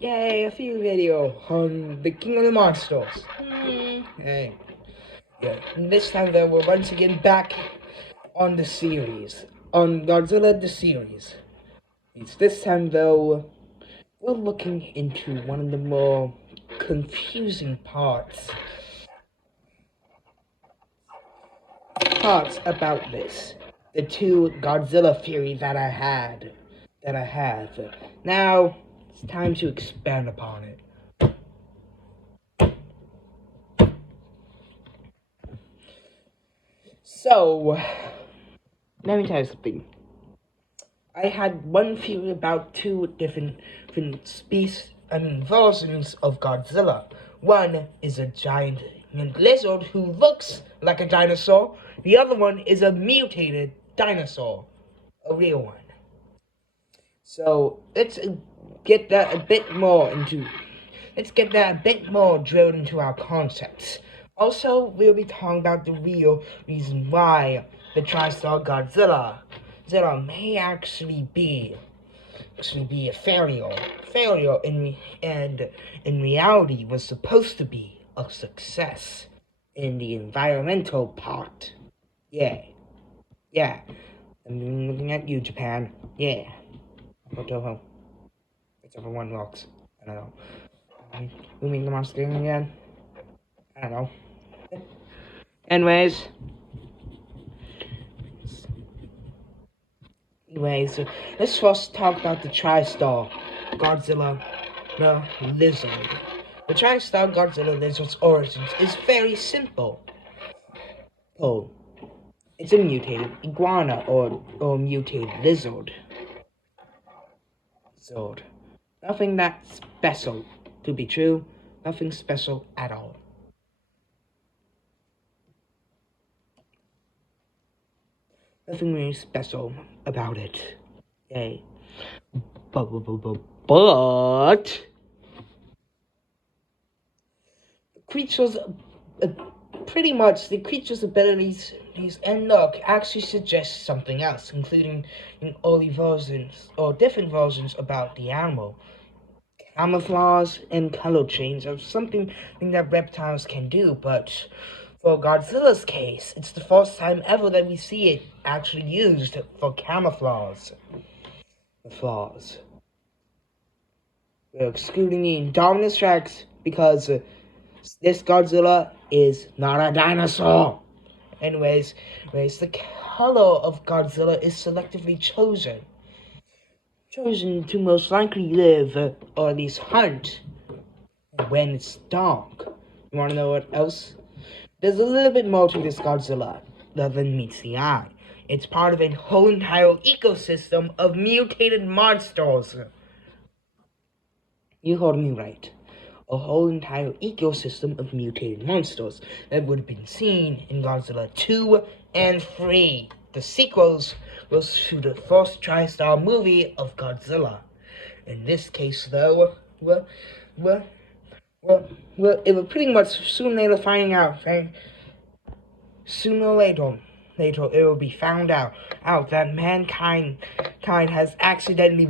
Yay, a few video on the King of the Monsters. Hey. Yeah, and this time though, we're once again back on the series. On Godzilla the series. It's this time though, we're looking into one of the more confusing parts about this. The two Godzilla theories that I have. Now, it's time to expand upon it. So, let me tell you something. I had one theory about two different versions of Godzilla. One is a giant lizard who looks like a dinosaur. The other one is a mutated dinosaur, a real one. So let's get that a bit more drilled into our concepts. Also, we'll be talking about the real reason why the TriStar Godzilla may actually be a failure in reality was supposed to be a success in the environmental part. Yeah. I'm looking at you, Japan. Yeah. Hotel. Except for one rocks. I don't know. Who made the monster again? I don't know. Anyways, let's first talk about the TriStar Godzilla the lizard. The TriStar Godzilla lizard's origins is very simple. Oh, it's a mutated iguana or mutated lizard. Nothing that special to be true. Nothing special at all. Nothing really special about it. Yay. But the creature's the creature's abilities and look actually suggest something else, including early versions or different versions about the animal. Camouflage and color change are something that reptiles can do, but for Godzilla's case, it's the first time ever that we see it actually used for camouflage. The flaws. We're excluding the Indominus Rex because this Godzilla is not a dinosaur. Anyways, the color of Godzilla is selectively chosen to most likely live or at least hunt when it's dark. You wanna know what else? There's a little bit more to this Godzilla than meets the eye. It's part of a whole entire ecosystem of mutated monsters. You heard me right. A whole entire ecosystem of mutated monsters that would have been seen in Godzilla 2 and 3. The sequels was to the first TriStar movie of Godzilla. In this case, though, it was pretty much sooner or later, it will be found out that mankind has accidentally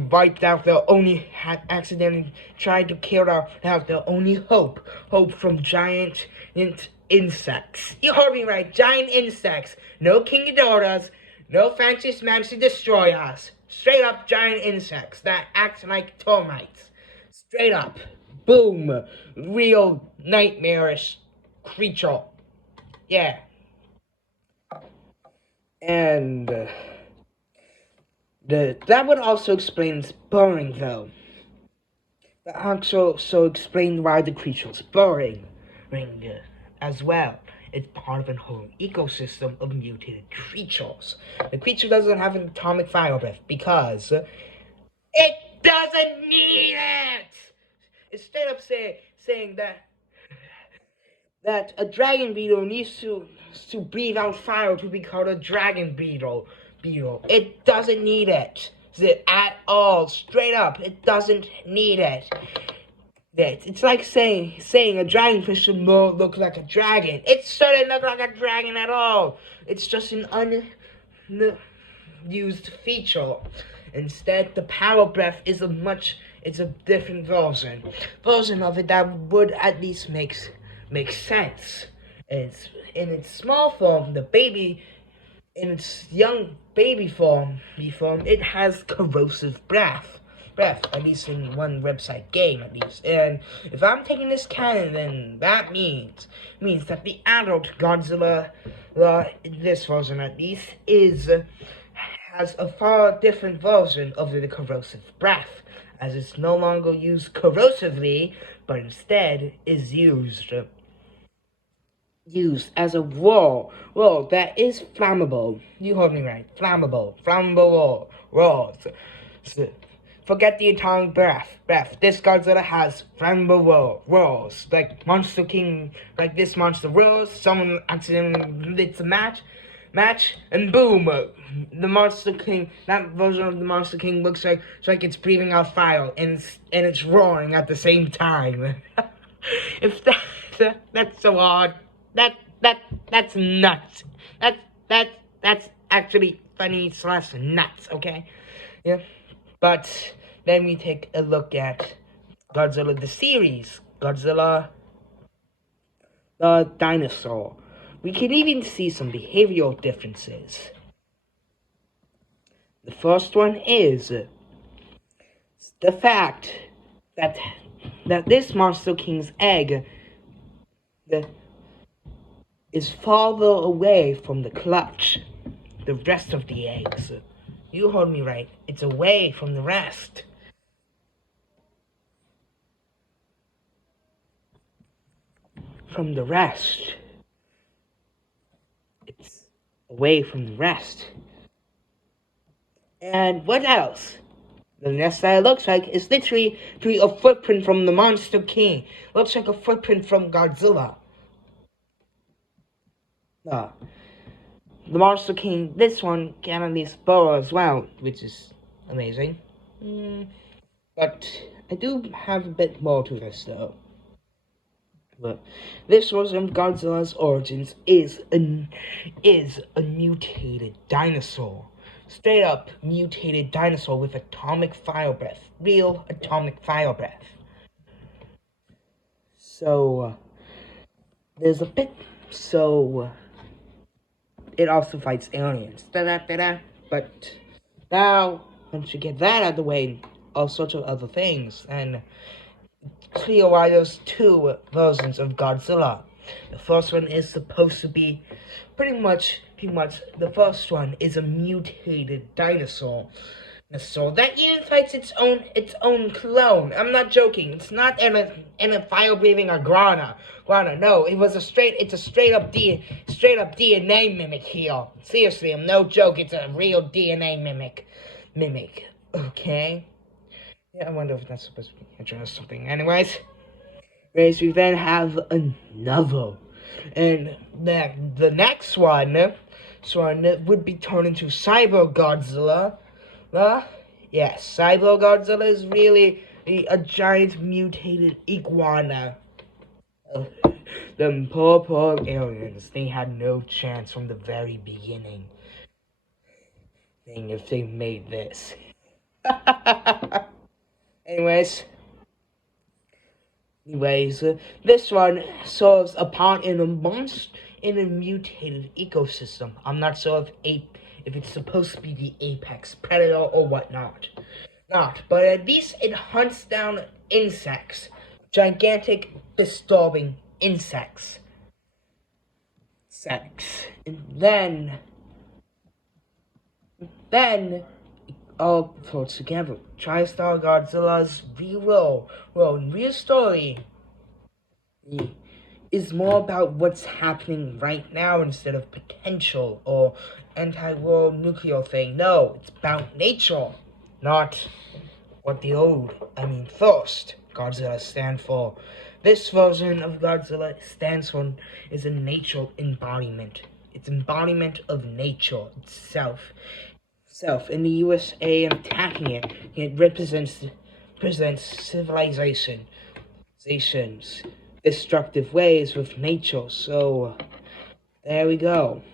tried to kill out their only hope from giant insects. You heard me right, giant insects. No King Ghidorahs, no fancy smancy destroy us. Straight up giant insects that act like termites. Straight up. Boom. Real nightmarish creature. Yeah. And that would also explain its burrowing, though. That also explain why the creature's burrowing as well. It's part of a whole ecosystem of mutated creatures. The creature doesn't have an atomic fire breath because it doesn't need it. It's straight up saying that a dragon beetle needs to breathe out fire to be called a dragon beetle. It doesn't need it at all. Straight up, it doesn't need it. It's like saying a dragonfish should more look like a dragon. It shouldn't look like a dragon at all. It's just an unused feature. Instead, the power breath is a much It's a different version of it that would at least make sense. It's in its small form, the baby in its young form, it has corrosive breath, at least in one website game, at least. And if I'm taking this canon, then that means that the adult Godzilla, this version at least, has a far different version of the corrosive breath, as it's no longer used corrosively, but instead is used as a wall that is flammable. You heard me right. Flammable wall. So, forget the atomic breath. This Godzilla has flammable walls. Like Monster King, like this monster rolls, someone accidentally lit a match, and boom, the Monster King, that version of the Monster King looks like it's breathing out fire, and it's roaring at the same time. If that's so odd. That that's nuts. That's actually funny slash nuts. Okay, yeah. But then we take a look at Godzilla the series, Godzilla the dinosaur. We can even see some behavioral differences. The first one is the fact that this Monster King's egg is farther away from the clutch. The rest of the eggs. You heard me right. It's away from the rest. From the rest. It's away from the rest. And what else? The nest that it looks like is literally a footprint from the Monster King. Looks like a footprint from Godzilla. The Monster King, this one can at least burrow as well, which is amazing. But I do have a bit more to this though. But this version of Godzilla's origins is a mutated dinosaur. Straight up mutated dinosaur with atomic fire breath. Real atomic fire breath. So, there's a bit, it also fights aliens. But now, once you get that out of the way, all sorts of other things, and clear why there's two versions of Godzilla. The first one is supposed to be pretty much the first one is a mutated dinosaur. So that even fights its own clone. I'm not joking. It's not in a fire breathing iguana. No, it's a straight up DNA mimic here. Seriously, I'm no joke. It's a real DNA mimic. Okay. Yeah, I wonder if that's supposed to be interesting or something. Anyways, we then have another, and the next one would be turned into Cyber Godzilla. Yes, Cyber Godzilla is really a giant mutated iguana. Them poor aliens, they had no chance from the very beginning. Thing if they made this. Anyways, this one serves a part in a mutated ecosystem. I'm not sure if it's supposed to be the apex predator or whatnot. But at least it hunts down insects. Gigantic, disturbing insects. And then all put together. TriStar Godzilla's real story is more about what's happening right now instead of potential or anti-war nuclear thing. No, it's about nature, not what first Godzilla stand for. This version of Godzilla stands for is a nature embodiment. It's embodiment of nature itself. In the USA and attacking it represents civilization's destructive ways with nature. So there we go.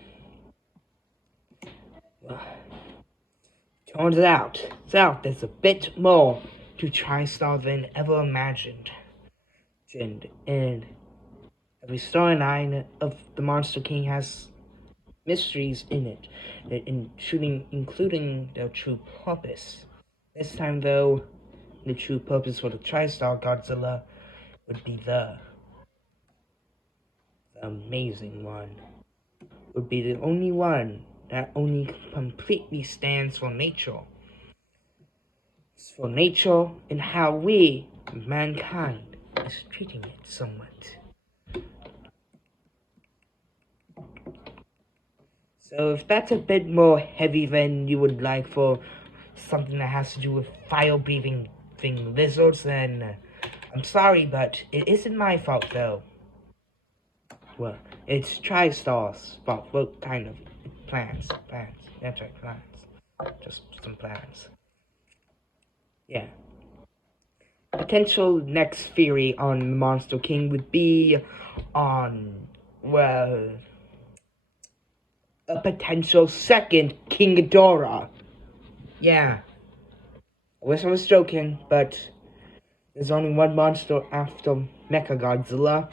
Turns out there's a bit more to TriStar than ever imagined. And every storyline of the Monster King has mysteries in it, including their true purpose. This time, though, the true purpose for the TriStar Godzilla would be the amazing one. Would be the only one that only completely stands for nature. It's for nature and how we, mankind, is treating it somewhat. So if that's a bit more heavy than you would like for something that has to do with fire-breathing lizards, then I'm sorry, but it isn't my fault, though. Well, it's TriStar's fault. Well, kind of. Plans. That's right, plans. Just some plans. Yeah. Potential next theory on Monster King would be on, well, a potential second King Ghidorah. Yeah. I wish I was joking, but there's only one monster after Mechagodzilla.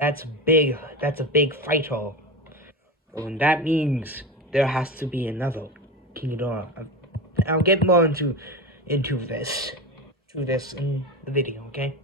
That's big. That's a big fighter. And that means there has to be another King Ghidorah. I'll get more into this in the video, okay?